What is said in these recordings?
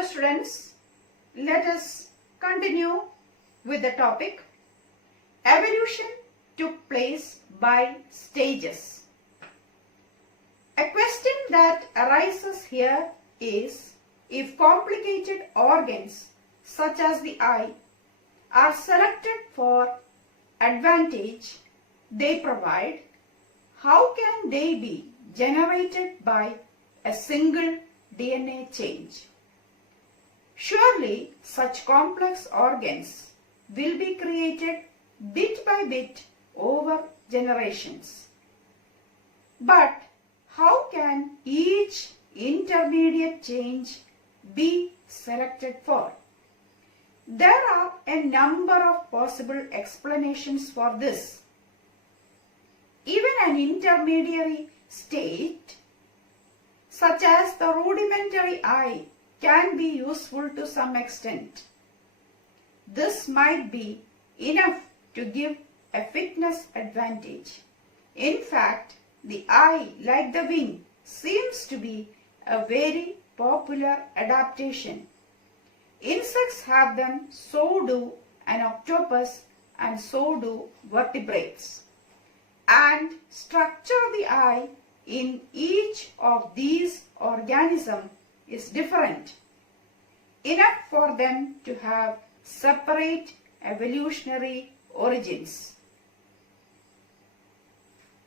Hello students, let us continue with the topic. Evolution took place by stages. A question that arises here is, if complicated organs such as the eye are selected for advantage they provide, how can they be generated by a single DNA change? Surely such complex organs will be created bit by bit over generations. But how can each intermediate change be selected for? There are a number of possible explanations for this. Even an intermediary state, such as the rudimentary eye, can be useful to some extent. This might be enough to give a fitness advantage. In fact, the eye, like the wing, seems to be a very popular adaptation. Insects have them, so do an octopus, and so do vertebrates. And structure of the eye in each of these organisms is different, enough for them to have separate evolutionary origins.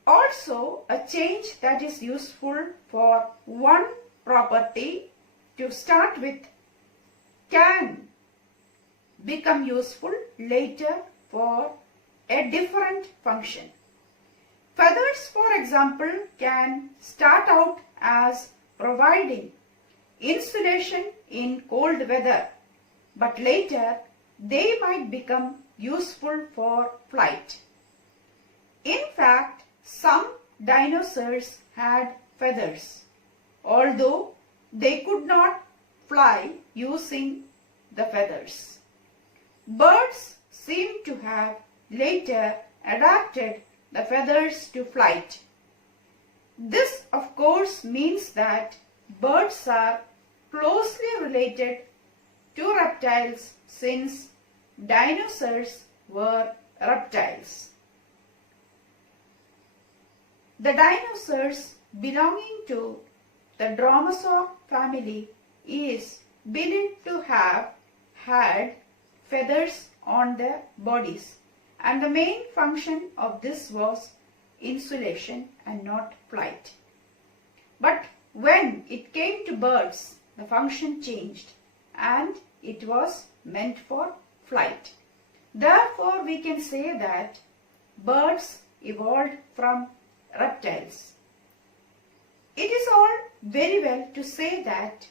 Also, a change that is useful for one property to start with can become useful later for a different function. Feathers, for example, can start out as providing insulation in cold weather, but later they might become useful for flight. In fact, some dinosaurs had feathers, although they could not fly using the feathers. Birds seem to have later adapted the feathers to flight. This, of course, means that birds are closely related to reptiles since dinosaurs were reptiles. The dinosaurs belonging to the dromaeosaur family is believed to have had feathers on their bodies, and the main function of this was insulation and not flight. But when it came to birds, the function changed and it was meant for flight. Therefore, we can say that birds evolved from reptiles. It is all very well to say that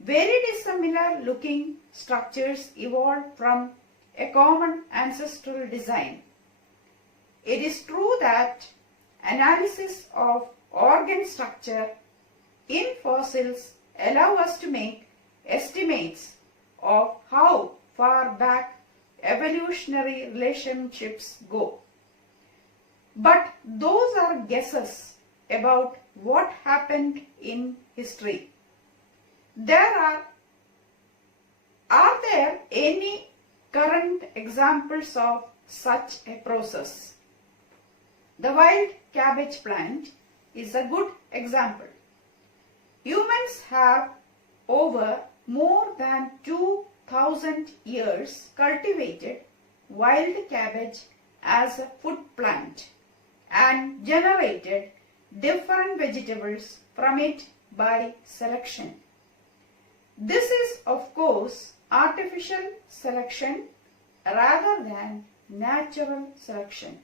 very dissimilar looking structures evolved from a common ancestral design. It is true that analysis of organ structure in fossils allow us to make estimates of how far back evolutionary relationships go. But those are guesses about what happened in history. Are there any current examples of such a process? The wild cabbage plant is a good example. Humans have over more than 2000 years cultivated wild cabbage as a food plant and generated different vegetables from it by selection. This is, of course, artificial selection rather than natural selection.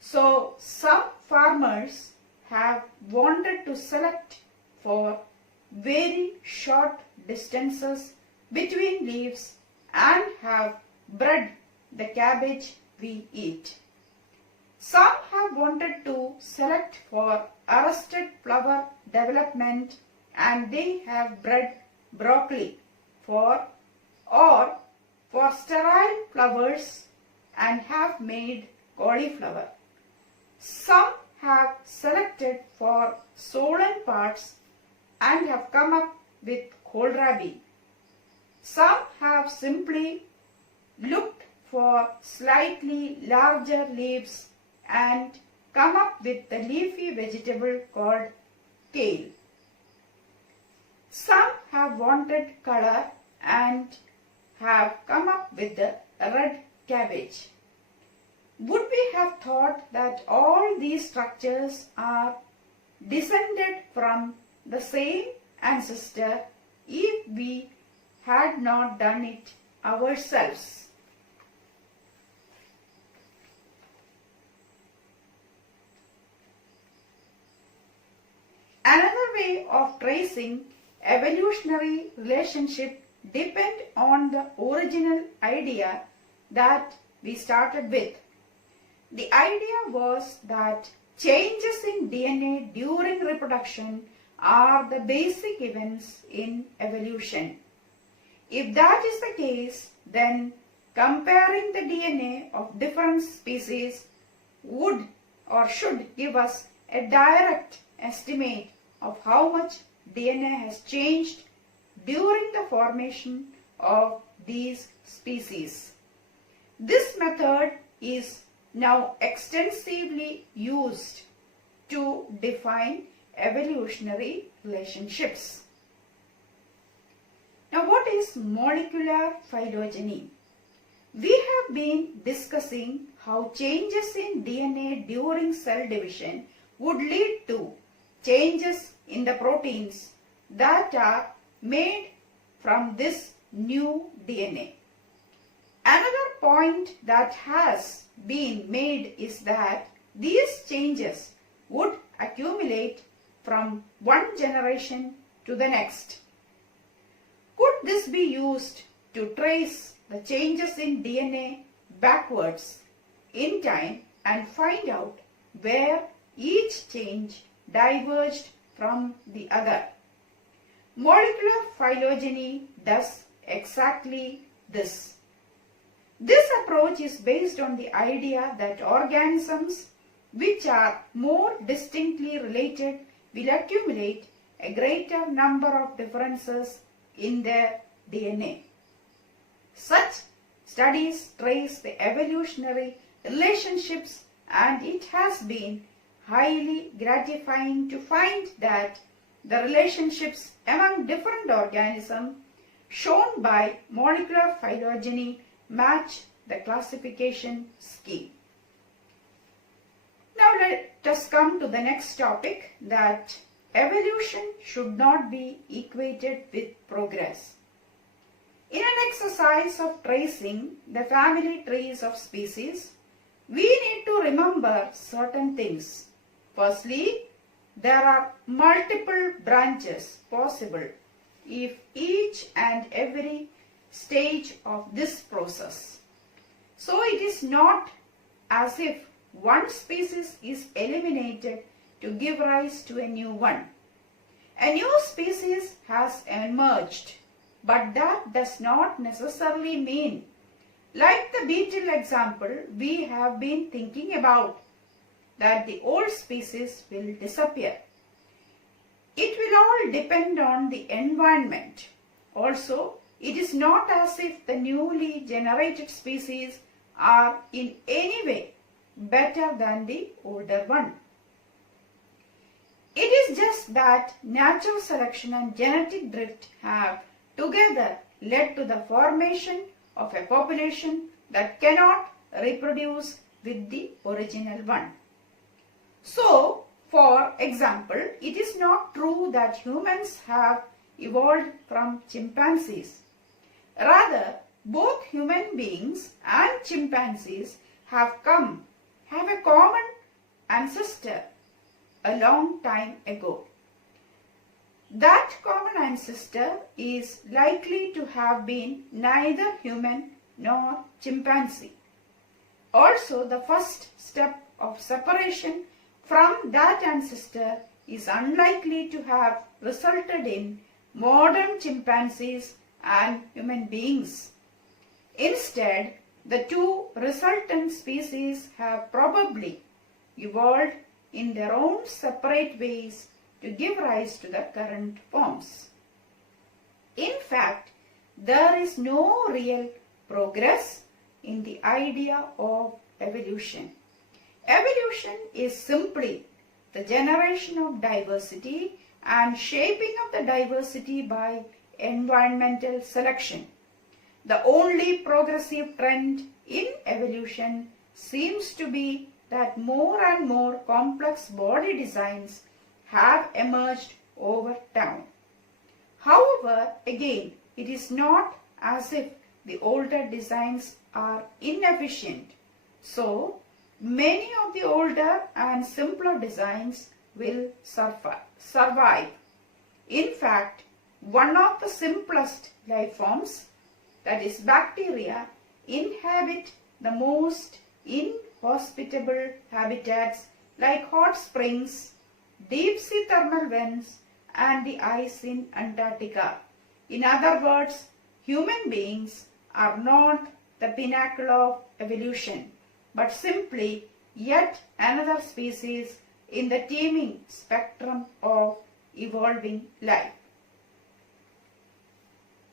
So, some farmers have wanted to select for very short distances between leaves and have bred the cabbage we eat. Some have wanted to select for arrested flower development and they have bred broccoli for sterile flowers and have made cauliflower. Some have selected for swollen parts and have come up with kohlrabi. Some have simply looked for slightly larger leaves and come up with the leafy vegetable called kale. Some have wanted color and have come up with the red cabbage. Would we have thought that all these structures are descended from the same ancestor if we had not done it ourselves? Another way of tracing evolutionary relationship depends on the original idea that we started with. The idea was that changes in DNA during reproduction are the basic events in evolution. If that is the case, then comparing the DNA of different species would or should give us a direct estimate of how much DNA has changed during the formation of these species. This method is now extensively used to define evolutionary relationships. Now, what is molecular phylogeny? We have been discussing how changes in DNA during cell division would lead to changes in the proteins that are made from this new DNA. Another point that has been made is that these changes would accumulate from one generation to the next. Could this be used to trace the changes in DNA backwards in time and find out where each change diverged from the other? Molecular phylogeny does exactly this. This approach is based on the idea that organisms which are more distinctly related will accumulate a greater number of differences in their DNA. Such studies trace the evolutionary relationships, and it has been highly gratifying to find that the relationships among different organisms shown by molecular phylogeny match the classification scheme. Now let us come to the next topic, that evolution should not be equated with progress. In an exercise of tracing the family trees of species, we need to remember certain things. Firstly, there are multiple branches possible if each and every stage of this process. So it is not as if one species is eliminated to give rise to a new one. A new species has emerged, but that does not necessarily mean, like the beetle example we have been thinking about, that the old species will disappear. It will all depend on the environment. Also, it is not as if the newly generated species are in any way better than the older one. It is just that natural selection and genetic drift have together led to the formation of a population that cannot reproduce with the original one. So, for example, it is not true that humans have evolved from chimpanzees. Rather, both human beings and chimpanzees have a common ancestor a long time ago. That common ancestor is likely to have been neither human nor chimpanzee. Also, the first step of separation from that ancestor is unlikely to have resulted in modern chimpanzees and human beings. Instead, the two resultant species have probably evolved in their own separate ways to give rise to the current forms. there is no real progress in the idea of evolution. Evolution is simply the generation of diversity and shaping of the diversity by environmental selection. The only progressive trend in evolution seems to be that more and more complex body designs have emerged over time. However, again, it is not as if the older designs are inefficient. So, many of the older and simpler designs will survive. In fact, one of the simplest life forms, that is bacteria, inhabit the most inhospitable habitats like hot springs, deep sea thermal vents, and the ice in Antarctica. In other words, human beings are not the pinnacle of evolution, but simply yet another species in the teeming spectrum of evolving life.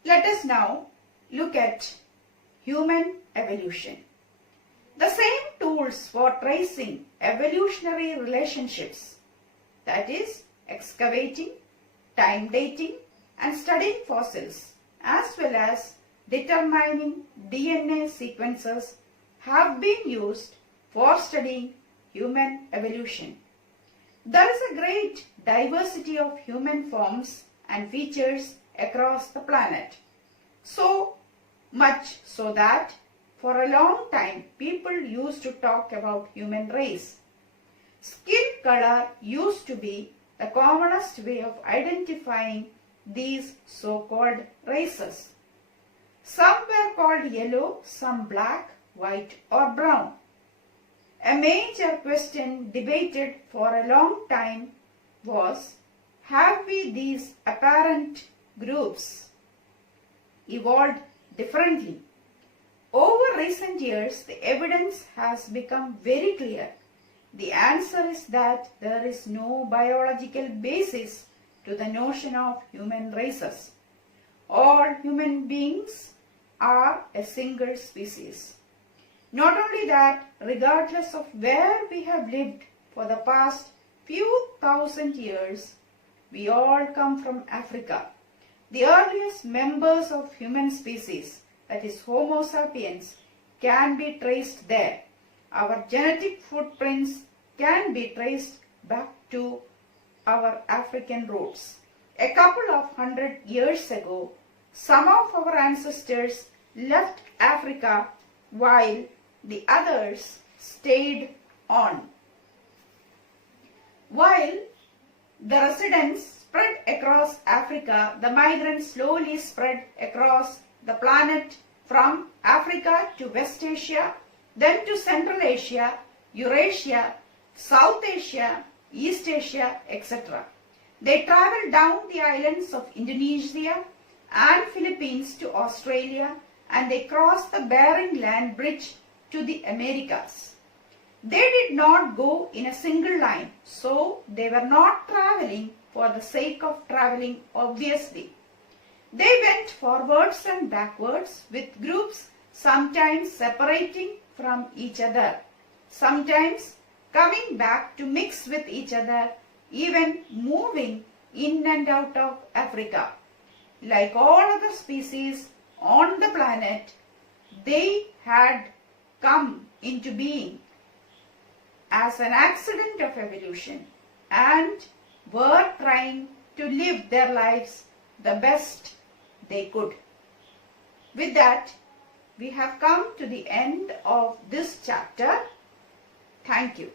Let us now look at human evolution. The same tools for tracing evolutionary relationships, that is, excavating, time dating, and studying fossils, as well as determining DNA sequences, have been used for studying human evolution. There is a great diversity of human forms and features across the planet. So much so that for a long time people used to talk about human race. Skin color used to be the commonest way of identifying these so-called races. Some were called yellow, some black, white or brown. A major question debated for a long time was, have we these apparent groups evolved differently? Over recent years, the evidence has become very clear. The answer is that there is no biological basis to the notion of human races. All human beings are a single species. Not only that, regardless of where we have lived for the past few thousand years, we all come from Africa. The earliest members of human species, that is Homo sapiens, can be traced there. Our genetic footprints can be traced back to our African roots. A couple of 100 years ago, some of our ancestors left Africa while the others stayed on. While the residents spread across Africa, the migrants slowly spread across the planet from Africa to West Asia, then to Central Asia, Eurasia, South Asia, East Asia, etc. They traveled down the islands of Indonesia and Philippines to Australia, and they crossed the Bering Land Bridge to the Americas. They did not go in a single line, so they were not traveling for the sake of traveling, obviously. They went forwards and backwards with groups sometimes separating from each other, sometimes coming back to mix with each other, even moving in and out of Africa. Like all other species on the planet, they had come into being as an accident of evolution and were trying to live their lives the best they could. With that, we have come to the end of this chapter. Thank you.